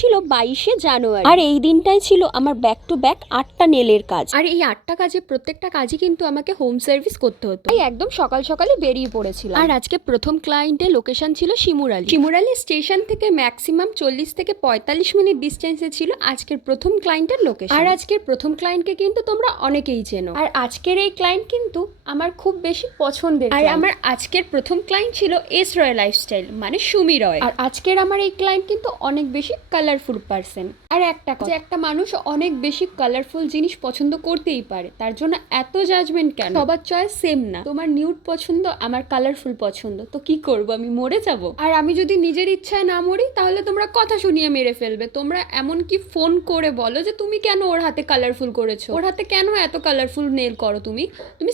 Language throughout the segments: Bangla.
ছিল 22শে জানুয়ারি, আর এই দিনটাই ছিল আমার ব্যাক টু ব্যাক 8টা নেলের কাজ। আর এই 8টা কাজে প্রত্যেকটা কাজই কিন্তু আমাকে হোম সার্ভিস করতে হতো, তাই একদম সকাল সকালে বেরিয়ে পড়েছিলাম। আর আজকে প্রথম ক্লায়েন্টের লোকেশন ছিল শিমুরালি স্টেশন থেকে ম্যাক্সিমাম 40 থেকে 45 মিনিট ডিস্টেন্সে ছিল আজকের প্রথম ক্লায়েন্টের লোকেশন। আর আজকের প্রথম ক্লায়েন্টকে কিন্তু তোমরা অনেকেই চেনো, আর আজকের এই ক্লায়েন্ট কিন্তু আমার খুব বেশি পছন্দের। আর আমার আজকের প্রথম ক্লায়েন্ট ছিল এস রয় লাইফস্টাইল, মানে সুমি রয়। আর আজকের আমার এই ক্লায়েন্ট কিন্তু অনেক বেশি কালারফুল পারসন। আর একটা কথা, একটা মানুষ অনেক বেশি কালারফুল জিনিস পছন্দ করতেই পারে, তার জন্য এত জাজমেন্ট কেন? সবার চয়েস সেম না। তোমার নিউড পছন্দ, আমার কালারফুল পছন্দ, তো কি করব, আমি মরে যাব? আর আমি যদি নিজের ইচ্ছায় না মরি তাহলে তোমরা কথা শুনিয়ে মেরে ফেলবে। তোমরা এমন কি ফোন করে বলো যে তুমি কেন ওর হাতে কালারফুল করেছো, ওর হাতে কেন এত কালারফুল নেল করো, তুমি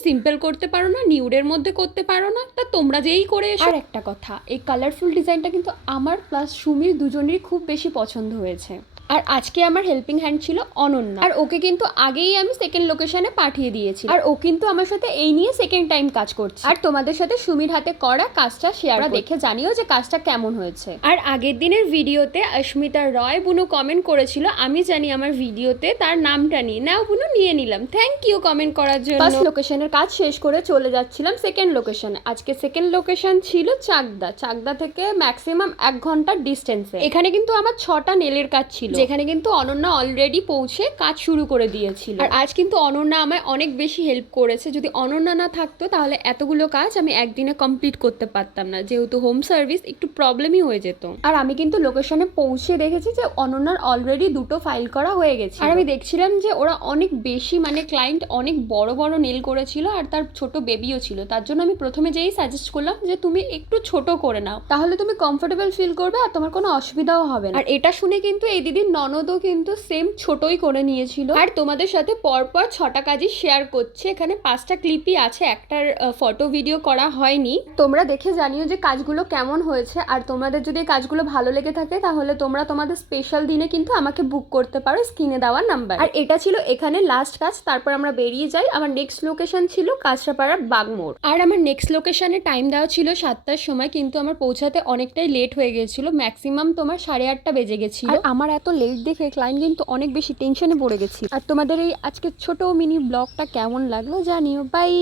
সিম্পল করতে পারো না, নিউডের মধ্যে করতে পারো না? তা তোমরা যেই করে এসো। আর একটা কথা, এই কালারফুল ডিজাইনটা কিন্তু আমার প্লাস সুমির দুজনেরই খুব বেশি পছন্দ হয়েছে। আর আজকে আমার হেল্পিং হ্যান্ড ছিল অনন্যা, আর ওকে কিন্তু আগেই আমি সেকেন্ড লোকেশনে পাঠিয়ে দিয়েছি, আর ও কিন্তু আমার সাথে এই নিয়ে সেকেন্ড টাইম কাজ করছে। আর তোমাদের সাথে সুমির হাতে করা কাজটা শেয়ার দেখে জানিও যে কাজটা কেমন হয়েছে। আর আগের দিনের ভিডিওতে অস্মিতা রয় বুনু কমেন্ট করেছিল, আমি জানি আমার ভিডিওতে তার নামটা নিয়ে নাও বুনু, নিয়ে নিলাম, থ্যাংক ইউ কমেন্ট করার জন্য। ফার্স্ট লোকেশনের কাজ শেষ করে চলে যাচ্ছিলাম সেকেন্ড লোকেশনে। আজকে সেকেন্ড লোকেশন ছিল চাকদা থেকে ম্যাক্সিমাম 1 ঘন্টার ডিস্টেন্সে। এখানে কিন্তু আমার 6টা নেলের কাজ ছিল, যেখানে কিন্তু অনন্যা অলরেডি পৌঁছে কাজ শুরু করে দিয়েছিল। আর আজ কিন্তু অনন্যা আমায় অনেক বেশি হেল্প করেছে। যদি অনন্যা না থাকতো তাহলে এতগুলো কাজ আমি একদিনে কমপ্লিট করতে পারতাম না, যেহেতু হোম সার্ভিস একটু প্রবলেমই হয়ে যেত। আর আমি কিন্তু লোকেশনে পৌঁছে দেখেছি যে অনন্যার অলরেডি 2টো ফাইল করা হয়ে গেছে। আর আমি দেখছিলাম যে ওরা অনেক বেশি, মানে ক্লায়েন্ট অনেক বড় বড় নেল করেছিল, আর তার ছোট বেবিও ছিল। তার জন্য আমি প্রথমে যেই সাজেস্ট করলাম যে তুমি একটু ছোট করে নাও, তাহলে তুমি কমফোর্টেবল ফিল করবে আর তোমার কোনো অসুবিধাও হবে না। আর এটা শুনে কিন্তু এই দিদির ননদও কিন্তু সেম ছোটই করে নিয়েছিল। আর তোমাদের সাথে পরপর 6টা কাজই শেয়ার করছে। এখানে 5টা ক্লিপই আছে, একটার ফটো ভিডিও করা হয়নি। তোমরা দেখে জানিও যে কাজগুলো কেমন হয়েছে। আর তোমাদের যদি এই কাজগুলো ভালো লেগে থাকে তাহলে তোমরা তোমাদের স্পেশাল দিনে কিন্তু আমাকে বুক করতে পারো স্ক্রিনে দেওয়া নাম্বার। আর এটা ছিল এখানে লাস্ট কাজ, তারপর আমরা বেরিয়ে যাই। আমার নেক্সট লোকেশন ছিল কাঁচরাপাড়া বাগমোড়। আর আমার নেক্সট লোকেশনে টাইম দেওয়া ছিল 7টার সময়, কিন্তু আমার পৌঁছাতে অনেকটাই লেট হয়ে গেছিল, ম্যাক্সিমাম তোমার 8:30 বেজে গেছিল। আর আমার এত লেট দেখে ক্লায়েন্ট কিন্তু অনেক বেশি টেনশনে পড়ে গেছি। আর তোমাদের এই আজকে ছোট মিনি ব্লগটা কেমন লাগলো জানিও। বাই।